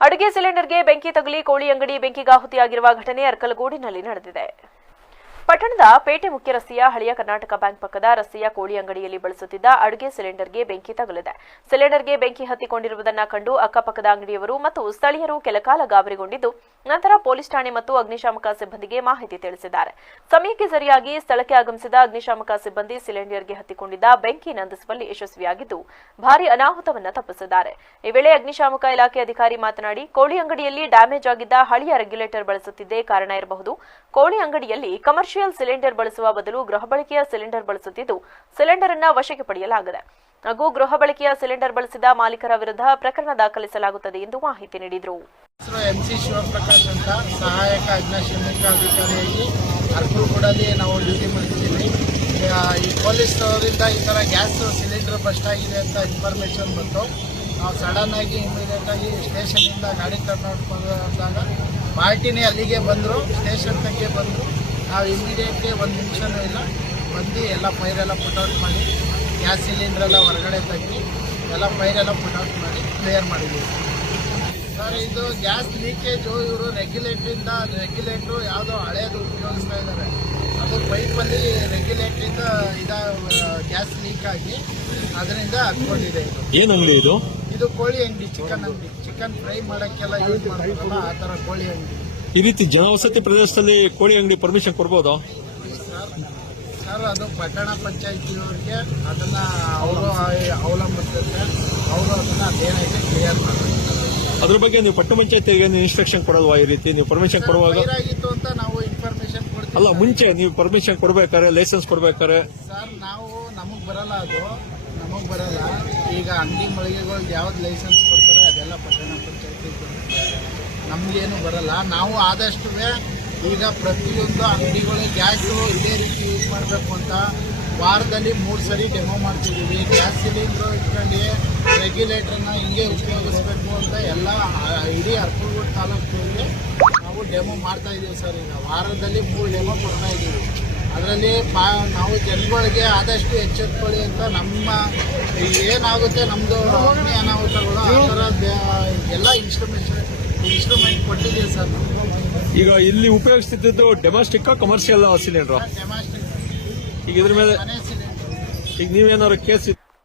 ಅಡುಗೆ ಸಿಲಿಂಡರ್ಗೆ ಬೆಂಕಿ ತಗುಲಿ ಕೋಳಿ ಅಂಗಡಿ ಬೆಂಕಿಗಾಹುತಿಯಾಗಿರುವ ಘಟನೆ ಅರ್ಕಲಗೂಡಿನಲ್ಲಿ ನಡೆದಿದೆ. ಪಟ್ಟಣದ ಪೇಟೆ ಮುಖ್ಯ ರಸ್ತೆಯ ಹಳೆಯ ಕರ್ನಾಟಕ ಬ್ಯಾಂಕ್ ಪಕ್ಕದ ರಸ್ತೆಯ ಕೋಳಿ ಅಂಗಡಿಯಲ್ಲಿ ಬಳಸುತ್ತಿದ್ದ ಅಡುಗೆ ಸಿಲಿಂಡರ್ಗೆ ಬೆಂಕಿ ತಗುಲಿದೆ. ಸಿಲಿಂಡರ್ಗೆ ಬೆಂಕಿ ಹತ್ತಿಕೊಂಡಿರುವುದನ್ನು ಕಂಡು ಅಕ್ಕಪಕ್ಕದ ಅಂಗಡಿಯವರು ಮತ್ತು ಸ್ಥಳೀಯರು ಕೆಲಕಾಲ ಗಾಬರಿಗೊಂಡಿದ್ದು, ನಂತರ ಪೊಲೀಸ್ ಠಾಣೆ ಮತ್ತು ಅಗ್ನಿಶಾಮಕ ಸಿಬ್ಬಂದಿಗೆ ಮಾಹಿತಿ ತಿಳಿಸಿದ್ದಾರೆ. ಸಮಯಕ್ಕೆ ಸರಿಯಾಗಿ ಸ್ಥಳಕ್ಕೆ ಆಗಮಿಸಿದ ಅಗ್ನಿಶಾಮಕ ಸಿಬ್ಬಂದಿ ಸಿಲಿಂಡರ್ಗೆ ಹತ್ತಿಕೊಂಡಿದ್ದ ಬೆಂಕಿ ನಂದಿಸುವಲ್ಲಿ ಯಶಸ್ವಿಯಾಗಿದ್ದು, ಭಾರೀ ಅನಾಹುತವನ್ನು ತಪ್ಪಿಸಿದ್ದಾರೆ. ಈ ವೇಳೆ ಅಗ್ನಿಶಾಮಕ ಇಲಾಖೆ ಅಧಿಕಾರಿ ಮಾತನಾಡಿ, ಕೋಳಿ ಅಂಗಡಿಯಲ್ಲಿ ಡ್ಯಾಮೇಜ್ ಆಗಿದ್ದ ಹಳೆಯ ರೆಗ್ಯುಲೇಟರ್ ಬಳಸುತ್ತಿದ್ದೇ ಕಾರಣ ಇರಬಹುದು. ಕೋಳಿ ಅಂಗಡಿಯಲ್ಲಿ ಕಮರ್ಷಿಯಲ್ ಸಿಲಿಂಡರ್ ಬಳಸುವ ಬದಲು ಗೃಹ ಬಳಕೆಯ ಸಿಲಿಂಡರ್ ಬಳಸುತ್ತಿದ್ದು, ಸಿಲಿಂಡರ್ ಅನ್ನು ವಶಕ್ಕೆ ಪಡೆಯಲಾಗಿದೆ ಹಾಗೂ ಗೃಹ ಬಳಕೆಯ ಸಿಲಿಂಡರ್ ಬಳಸಿದ ಮಾಲೀಕರ ವಿರುದ್ಧ ಪ್ರಕರಣ ದಾಖಲಿಸಲಾಗುತ್ತದೆ ಎಂದು ಮಾಹಿತಿ ನೀಡಿದರು. MC ಶಿವಪ್ರಕಾಶ್ ಅಂತ ಸಹಾಯಕ ಅಗ್ನಿಶಾಮಕ ಅಧಿಕಾರಿಯಾಗಿ ಅರ್ಕಲಗೂಡಲ್ಲಿ ನಾವು ಡ್ಯೂಟಿ ಮಾಡ್ತಿದ್ದೀವಿ. ಈ ಪೊಲೀಸ್ನವರಿಂದ ಈ ಥರ ಗ್ಯಾಸ್ ಸಿಲಿಂಡರ್ ಬಸ್ಟ್ ಆಗಿದೆ ಅಂತ ಇನ್ಫಾರ್ಮೇಷನ್ ಬಂತು. ನಾವು ಸಡನ್ ಆಗಿ ಇಮಿಡಿಯೇಟ್ ಆಗಿ ಸ್ಟೇಷನಿಂದ ಗಾಡಿ ಕರ್ನಾಟಕ ಬಂದಾಗ ಪಾರ್ಟಿನೇ ಅಲ್ಲಿಗೆ ಬಂದರು, ಸ್ಟೇಷನ್ ತಕ್ಕೆ ಬಂದರು. ನಾವು ಇಮಿಡಿಯೇಟ್ಲಿ ಒಂದು ನಿಮಿಷನೂ ಇಲ್ಲ ಬಂದು ಎಲ್ಲ ಫೈರೆಲ್ಲ ಪುಟ್ಔಟ್ ಮಾಡಿ ಗ್ಯಾಸ್ ಸಿಲಿಂಡ್ರೆಲ್ಲ ಹೊರಗಡೆ ತೆಗಿ ಎಲ್ಲ ಫೈರೆಲ್ಲ ಪುಟ್ಔಟ್ ಮಾಡಿ ಕ್ಲಿಯರ್ ಮಾಡಿದ್ದೀವಿ. ಸರ್, ಇದು ಗ್ಯಾಸ್ ಲೀಕೇಜು ಇವರು ರೆಗ್ಯುಲೇಟ್ರು ಯಾವುದೋ ಹಳೇದು ಉಪಯೋಗಿಸ್ತಾ ಇದ್ದಾರೆ. ಅದು ಪೈಪಲ್ಲಿ ರೆಗ್ಯುಲೇಟ್ರಿಂದ ಗ್ಯಾಸ್ ಲೀಕ್ ಆಗಿ ಅದರಿಂದ ಹತ್ಕೊಂಡಿದೆ. ಏನು ಅಂಗಡಿ ಇದು? ಇದು ಕೋಳಿ ಅಂಗಡಿ, ಚಿಕನ್ ಅಂಗಡಿ. ಚಿಕನ್ ಫ್ರೈ ಮಾಡೋಕ್ಕೆಲ್ಲ ಯೂಸ್ ಮಾಡ್ತಾರಲ್ಲ ಆ ಥರ ಕೋಳಿ ಅಂಗಡಿ. ಈ ರೀತಿ ಜನವಸತಿ ಪ್ರದೇಶದಲ್ಲಿ ಕೋಳಿ ಅಂಗಡಿ ಪರ್ಮಿಷನ್ ಕೊಡ್ಬೋದಾ? ಸರ್, ಅದು ಪಟ್ಟಣ ಪಂಚಾಯತಿಯವ್ರಿಗೆ ಅದನ್ನು ಅವರು ಅವಲಂಬಿಸುತ್ತೆ. ಅವರು ಅದನ್ನು ಅದೇನೈತೆ ಕ್ಲಿಯರ್ ಮಾಡ್ತಾರೆ. ಅದ್ರ ಬಗ್ಗೆ ನೀವು ಪಟ್ಟಣ ಪಂಚಾಯತಿಗೆ ಇನ್ಸ್ಟ್ರಕ್ಷನ್ ಕೊಡಲ್ವಾ? ಈ ರೀತಿ ನೀವು ಪರ್ಮಿಷನ್ ಕೊಡುವಾಗ ಆಗಿತ್ತು ಅಂತ ನಾವು ಇನ್ಫಾರ್ಮೇಶನ್ ಕೊಡ್ತೀವಿ. ಅಲ್ಲ, ಮುಂಚೆ ನೀವು ಪರ್ಮಿಷನ್ ಕೊಡ್ಬೇಕಾರೆ, ಲೈಸೆನ್ಸ್ ಕೊಡ್ಬೇಕಾರೆ ಸರ್, ನಮಗೆ ಬರಲ್ಲ, ಅದು ನಮಗೆ ಬರಲ್ಲ. ಈಗ ಅಂಗಡಿ ಮಳಿಗೆಗಳು ಯಾವ್ದು ಲೈಸೆನ್ಸ್ ಕೊಡ್ತಾರೆ ಅದೆಲ್ಲ ಪಟ್ಟಣ ಪಂಚಾಯತಿ ನಮಗೇನು ಬರಲ್ಲ. ನಾವು ಆದಷ್ಟು ಈಗ ಪ್ರತಿಯೊಂದು ಅಂಗಡಿಗಳಿಗೆ ಗ್ಯಾಸು ಇದೇ ರೀತಿ ಯೂಸ್ ಮಾಡಬೇಕು ಅಂತ ವಾರದಲ್ಲಿ 3 ಸರಿ ಡೆಮೋ ಮಾಡ್ತಿದ್ದೀವಿ. ಗ್ಯಾಸ್ ಸಿಲಿಂಡ್ರು ಇಟ್ಕೊಂಡು ರೆಗ್ಯುಲೇಟರ್ನ ಹಿಂಗೆ ಉಪಯೋಗಿಸ್ಬೇಕು ಅಂತ ಎಲ್ಲ ಇಡೀ ಅರ್ಕಲಗೂಡು ತಾಲೂಕಿಗೆ ನಾವು ಡೆಮೋ ಮಾಡ್ತಾ ಇದ್ದೀವಿ. ಸರ್, ಈಗ ವಾರದಲ್ಲಿ 3 ಡೆಮೋ ಕೊಡ್ತಾ ಇದ್ದೀವಿ. ಅದರಲ್ಲಿ ನಾವು ಜನಗಳಿಗೆ ಆದಷ್ಟು ಎಚ್ಚೆತ್ಕೊಳ್ಳಿ ಅಂತ ನಮ್ಮ ಏನಾಗುತ್ತೆ ನಮ್ಮದು ಅಗ್ನಿ ಅನಾಹುತಗಳು ಆ ಥರ ಎಲ್ಲ ಇನ್ಸ್ಟ್ರೂಮೆಂಟ್ ಕೊಟ್ಟಿದ್ದೀವಿ ಸರ್ ನಾವು. ಈಗ ಇಲ್ಲಿ ಉಪಯೋಗಿಸ್ತಿದ್ದು ಡೊಮೆಸ್ಟಿಕ್ ಕಮರ್ಷಿಯಲ್ ಸಿಲಿಂಡರ್? ಡೆಮಾಸ್ಟಿಕ್. ಈಗ ಇದ್ರ ಮೇಲೆ ಈಗ ನೀವೇನಾದ್ರು ಕೇಸ್